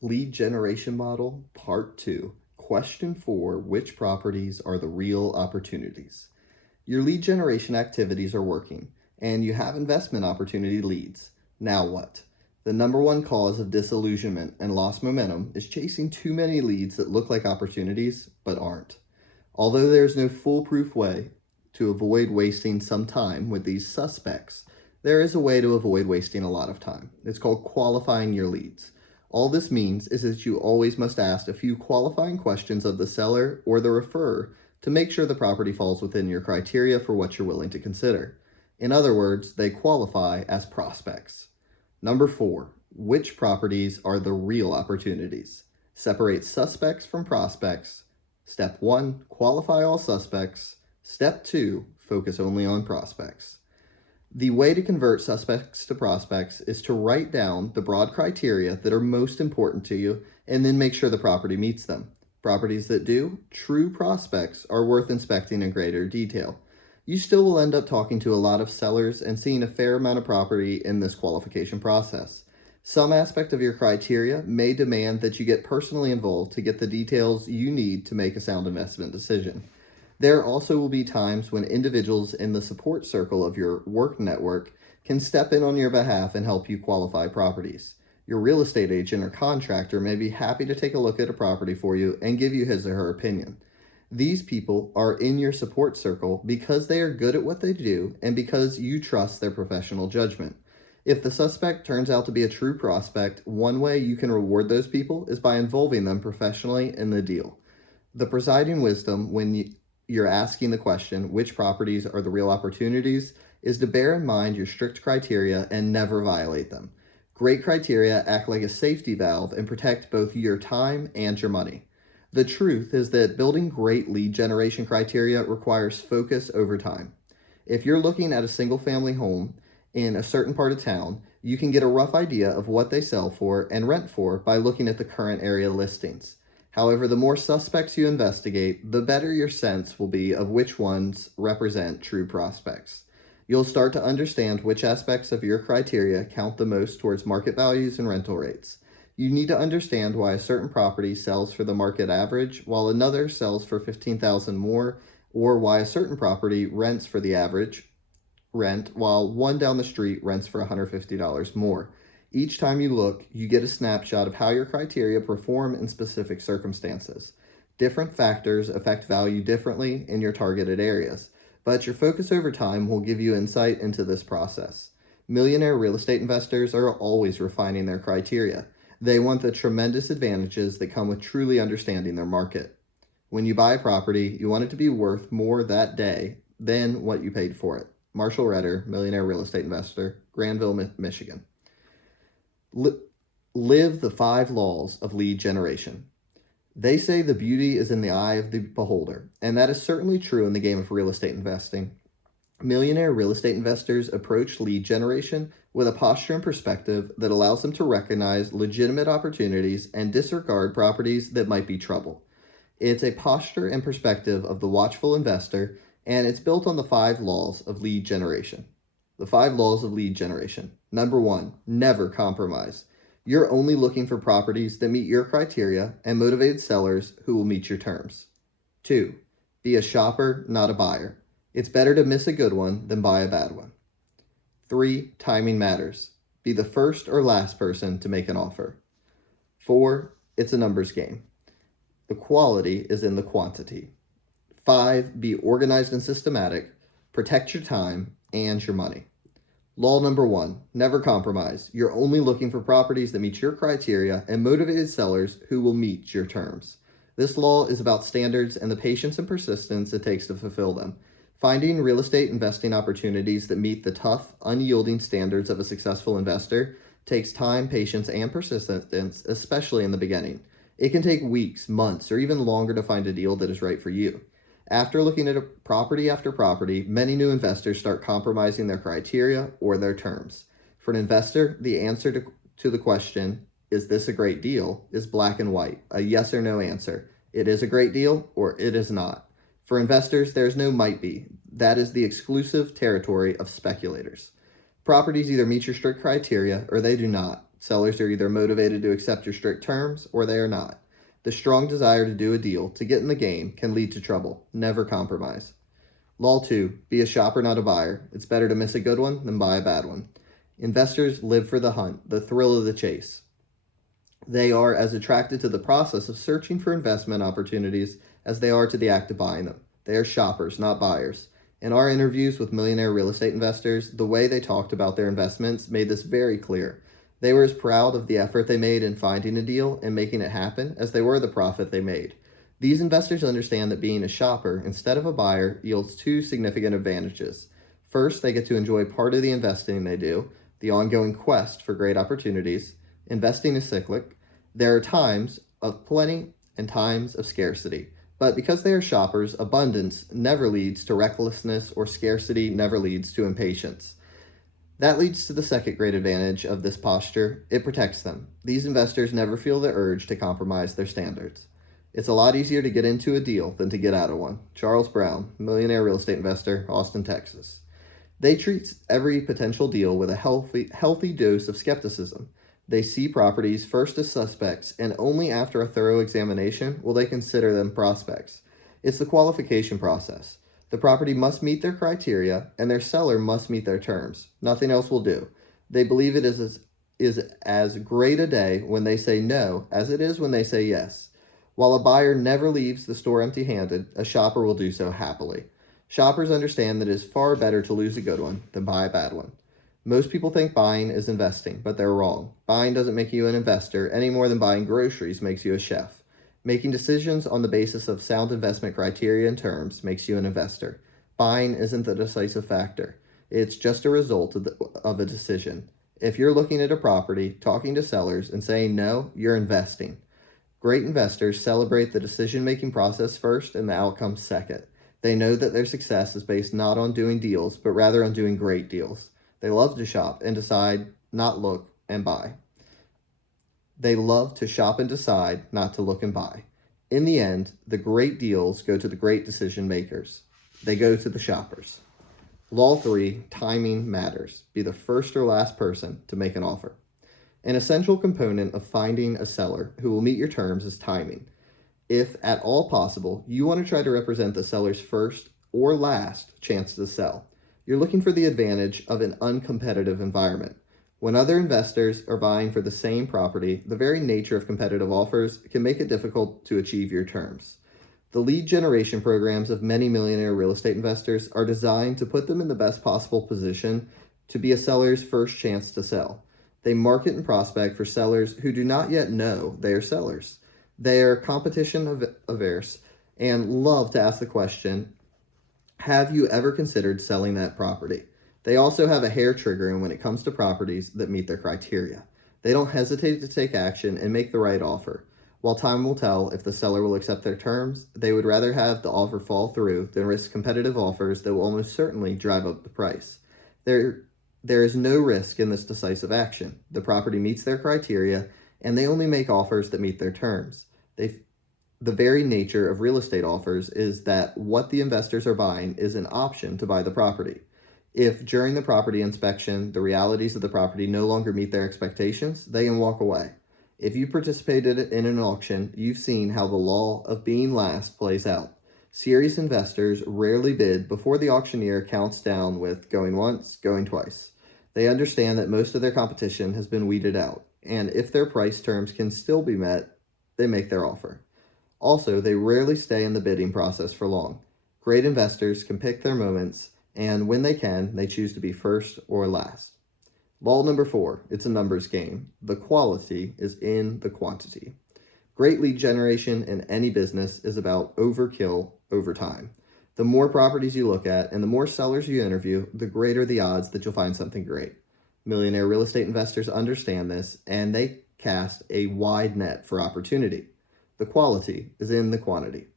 Lead Generation Model, Part 2. Question 4. Which properties are the real opportunities? Your lead generation activities are working, and you have investment opportunity leads. Now what? The number one cause of disillusionment and lost momentum is chasing too many leads that look like opportunities but aren't. Although there is no foolproof way to avoid wasting some time with these suspects, there is a way to avoid wasting a lot of time. It's called qualifying your leads. All this means is that you always must ask a few qualifying questions of the seller or the referrer to make sure the property falls within your criteria for what you're willing to consider. In other words, they qualify as prospects. Number 4, which properties are the real opportunities? Separate suspects from prospects. Step 1, qualify all suspects. Step 2, focus only on prospects. The way to convert suspects to prospects is to write down the broad criteria that are most important to you and then make sure the property meets them. Properties that do, true prospects, are worth inspecting in greater detail. You still will end up talking to a lot of sellers and seeing a fair amount of property in this qualification process. Some aspect of your criteria may demand that you get personally involved to get the details you need to make a sound investment decision. There also will be times when individuals in the support circle of your work network can step in on your behalf and help you qualify properties. Your real estate agent or contractor may be happy to take a look at a property for you and give you his or her opinion. These people are in your support circle because they are good at what they do and because you trust their professional judgment. If the suspect turns out to be a true prospect, one way you can reward those people is by involving them professionally in the deal. The presiding wisdom when you're asking the question, which properties are the real opportunities, is to bear in mind your strict criteria and never violate them. Great criteria act like a safety valve and protect both your time and your money. The truth is that building great lead generation criteria requires focus over time. If you're looking at a single family home in a certain part of town, you can get a rough idea of what they sell for and rent for by looking at the current area listings. However, the more suspects you investigate, the better your sense will be of which ones represent true prospects. You'll start to understand which aspects of your criteria count the most towards market values and rental rates. You need to understand why a certain property sells for the market average while another sells for $15,000 more, or why a certain property rents for the average rent while one down the street rents for $150 more. Each time you look, you get a snapshot of how your criteria perform in specific circumstances. Different factors affect value differently in your targeted areas, but your focus over time will give you insight into this process. Millionaire real estate investors are always refining their criteria. They want the tremendous advantages that come with truly understanding their market. When you buy a property, you want it to be worth more that day than what you paid for it. Marshall Redder, Millionaire Real Estate Investor, Granville, Michigan. Live the 5 laws of lead generation. They say the beauty is in the eye of the beholder, and that is certainly true in the game of real estate investing. Millionaire real estate investors approach lead generation with a posture and perspective that allows them to recognize legitimate opportunities and disregard properties that might be trouble. It's a posture and perspective of the watchful investor, and it's built on the 5 laws of lead generation. The 5 laws of lead generation. Number 1, never compromise. You're only looking for properties that meet your criteria and motivated sellers who will meet your terms. 2, be a shopper, not a buyer. It's better to miss a good one than buy a bad one. 3, timing matters. Be the first or last person to make an offer. 4, it's a numbers game. The quality is in the quantity. 5, be organized and systematic. Protect your time and your money. Law number 1, never compromise. You're only looking for properties that meet your criteria and motivated sellers who will meet your terms. This law is about standards and the patience and persistence it takes to fulfill them. Finding real estate investing opportunities that meet the tough, unyielding standards of a successful investor takes time, patience, and persistence, especially in the beginning. It can take weeks, months, or even longer to find a deal that is right for you. After looking at a property after property, many new investors start compromising their criteria or their terms. For an investor, the answer to the question, is this a great deal, is black and white, a yes or no answer. It is a great deal or it is not. For investors, there is no might be. That is the exclusive territory of speculators. Properties either meet your strict criteria or they do not. Sellers are either motivated to accept your strict terms or they are not. The strong desire to do a deal, to get in the game, can lead to trouble. Never compromise. Law 2. Be a shopper, not a buyer. It's better to miss a good one than buy a bad one. Investors live for the hunt, the thrill of the chase. They are as attracted to the process of searching for investment opportunities as they are to the act of buying them. They are shoppers, not buyers. In our interviews with millionaire real estate investors, the way they talked about their investments made this very clear. They were as proud of the effort they made in finding a deal and making it happen as they were the profit they made. These investors understand that being a shopper instead of a buyer yields two significant advantages. First, they get to enjoy part of the investing they do, the ongoing quest for great opportunities. Investing is cyclic. There are times of plenty and times of scarcity. But because they are shoppers, abundance never leads to recklessness, or scarcity never leads to impatience. That leads to the second great advantage of this posture. It protects them. These investors never feel the urge to compromise their standards. It's a lot easier to get into a deal than to get out of one. Charles Brown, millionaire real estate investor, Austin, Texas. They treat every potential deal with a healthy dose of skepticism. They see properties first as suspects, and only after a thorough examination will they consider them prospects. It's the qualification process. The property must meet their criteria, and their seller must meet their terms. Nothing else will do. They believe it is as great a day when they say no as it is when they say yes. While a buyer never leaves the store empty-handed, a shopper will do so happily. Shoppers understand that it is far better to lose a good one than buy a bad one. Most people think buying is investing, but they're wrong. Buying doesn't make you an investor any more than buying groceries makes you a chef. Making decisions on the basis of sound investment criteria and terms makes you an investor. Buying isn't the decisive factor. It's just a result of a decision. If you're looking at a property, talking to sellers, and saying no, you're investing. Great investors celebrate the decision-making process first and the outcome second. They know that their success is based not on doing deals, but rather on doing great deals. They love to shop and decide, not look and buy. They love to shop and decide, not to look and buy. In the end, the great deals go to the great decision makers. They go to the shoppers. Law 3, timing matters. Be the first or last person to make an offer. An essential component of finding a seller who will meet your terms is timing. If at all possible, you want to try to represent the seller's first or last chance to sell. You're looking for the advantage of an uncompetitive environment. When other investors are vying for the same property, the very nature of competitive offers can make it difficult to achieve your terms. The lead generation programs of many millionaire real estate investors are designed to put them in the best possible position to be a seller's first chance to sell. They market and prospect for sellers who do not yet know they are sellers. They are competition averse and love to ask the question, have you ever considered selling that property? They also have a hair triggering when it comes to properties that meet their criteria. They don't hesitate to take action and make the right offer. While time will tell if the seller will accept their terms, they would rather have the offer fall through than risk competitive offers that will almost certainly drive up the price. There is no risk in this decisive action. The property meets their criteria, and they only make offers that meet their terms. The very nature of real estate offers is that what the investors are buying is an option to buy the property. If during the property inspection, the realities of the property no longer meet their expectations, they can walk away. If you participated in an auction, you've seen how the law of being last plays out. Serious investors rarely bid before the auctioneer counts down with going once, going twice. They understand that most of their competition has been weeded out, and if their price terms can still be met, they make their offer. Also, they rarely stay in the bidding process for long. Great investors can pick their moments, and when they can, they choose to be first or last. Law number 4, it's a numbers game. The quality is in the quantity. Great lead generation in any business is about overkill over time. The more properties you look at and the more sellers you interview, the greater the odds that you'll find something great. Millionaire real estate investors understand this, and they cast a wide net for opportunity. The quality is in the quantity.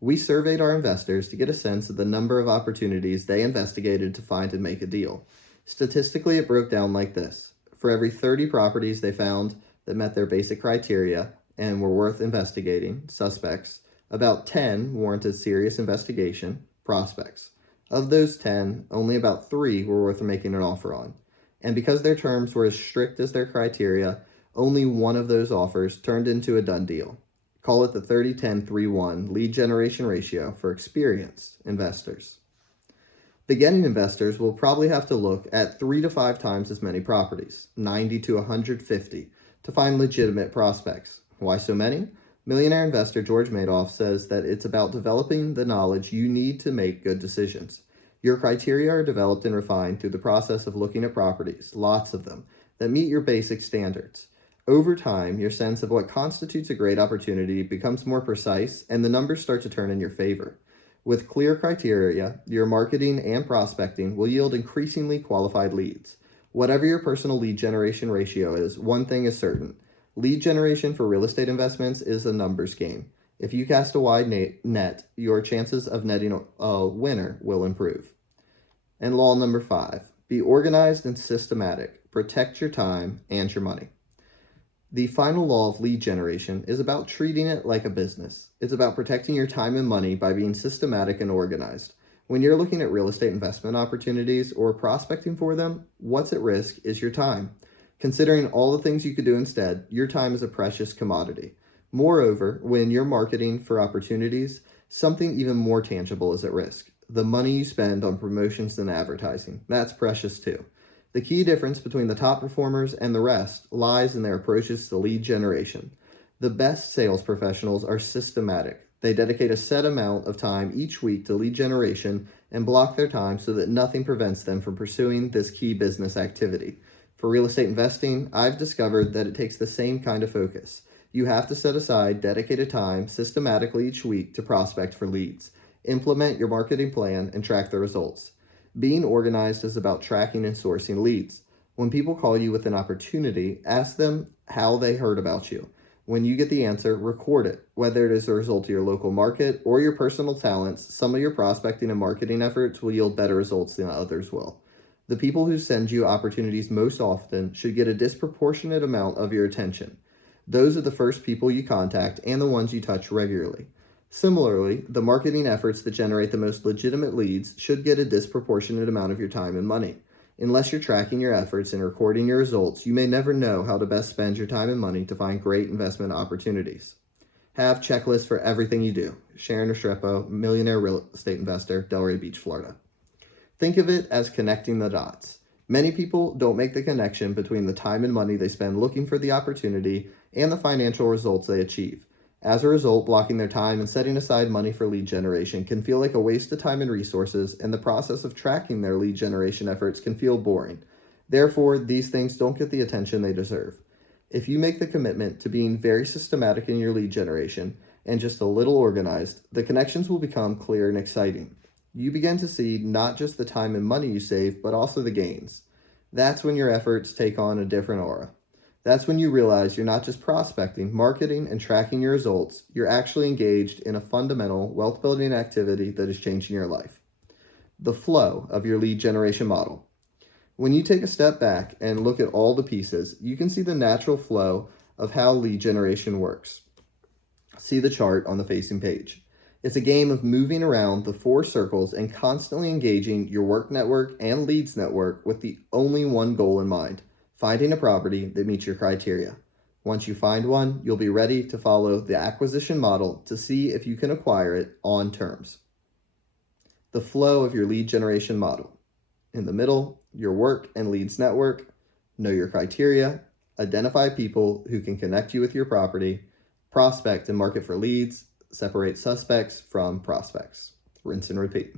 We surveyed our investors to get a sense of the number of opportunities they investigated to find and make a deal. Statistically, it broke down like this. For every 30 properties they found that met their basic criteria and were worth investigating, suspects, about 10 warranted serious investigation, prospects. Of those 10, only about 3 were worth making an offer on. And because their terms were as strict as their criteria, only one of those offers turned into a done deal. Call it the 30-10-3-1 lead generation ratio for experienced investors. Beginning investors will probably have to look at 3 to 5 times as many properties, 90 to 150, to find legitimate prospects. Why so many? Millionaire investor George Madoff says that it's about developing the knowledge you need to make good decisions. Your criteria are developed and refined through the process of looking at properties, lots of them, that meet your basic standards. Over time, your sense of what constitutes a great opportunity becomes more precise, and the numbers start to turn in your favor. With clear criteria, your marketing and prospecting will yield increasingly qualified leads. Whatever your personal lead generation ratio is, one thing is certain. Lead generation for real estate investments is a numbers game. If you cast a wide net, your chances of netting a winner will improve. And law number 5, be organized and systematic. Protect your time and your money. The final law of lead generation is about treating it like a business. It's about protecting your time and money by being systematic and organized. When you're looking at real estate investment opportunities or prospecting for them, what's at risk is your time. Considering all the things you could do instead, your time is a precious commodity. Moreover, when you're marketing for opportunities, something even more tangible is at risk. The money you spend on promotions and advertising. That's precious too. The key difference between the top performers and the rest lies in their approaches to lead generation. The best sales professionals are systematic. They dedicate a set amount of time each week to lead generation and block their time so that nothing prevents them from pursuing this key business activity. For real estate investing, I've discovered that it takes the same kind of focus. You have to set aside dedicated time systematically each week to prospect for leads. Implement your marketing plan and track the results. Being organized is about tracking and sourcing leads. When people call you with an opportunity, ask them how they heard about you. When you get the answer, record it. Whether it is a result of your local market or your personal talents, some of your prospecting and marketing efforts will yield better results than others will. The people who send you opportunities most often should get a disproportionate amount of your attention. Those are the first people you contact and the ones you touch regularly. Similarly, the marketing efforts that generate the most legitimate leads should get a disproportionate amount of your time and money. Unless you're tracking your efforts and recording your results, you may never know how to best spend your time and money to find great investment opportunities. Have checklists for everything you do. Sharon Restrepo, Millionaire Real Estate Investor, Delray Beach, Florida. Think of it as connecting the dots. Many people don't make the connection between the time and money they spend looking for the opportunity and the financial results they achieve. As a result, blocking their time and setting aside money for lead generation can feel like a waste of time and resources, and the process of tracking their lead generation efforts can feel boring. Therefore, these things don't get the attention they deserve. If you make the commitment to being very systematic in your lead generation and just a little organized, the connections will become clear and exciting. You begin to see not just the time and money you save, but also the gains. That's when your efforts take on a different aura. That's when you realize you're not just prospecting, marketing, and tracking your results. You're actually engaged in a fundamental wealth building activity that is changing your life. The flow of your lead generation model. When you take a step back and look at all the pieces, you can see the natural flow of how lead generation works. See the chart on the facing page. It's a game of moving around the 4 circles and constantly engaging your work network and leads network with the only one goal in mind: finding a property that meets your criteria. Once you find one, you'll be ready to follow the acquisition model to see if you can acquire it on terms. The flow of your lead generation model. In the middle, your work and leads network. Know your criteria. Identify people who can connect you with your property. Prospect and market for leads. Separate suspects from prospects. Rinse and repeat.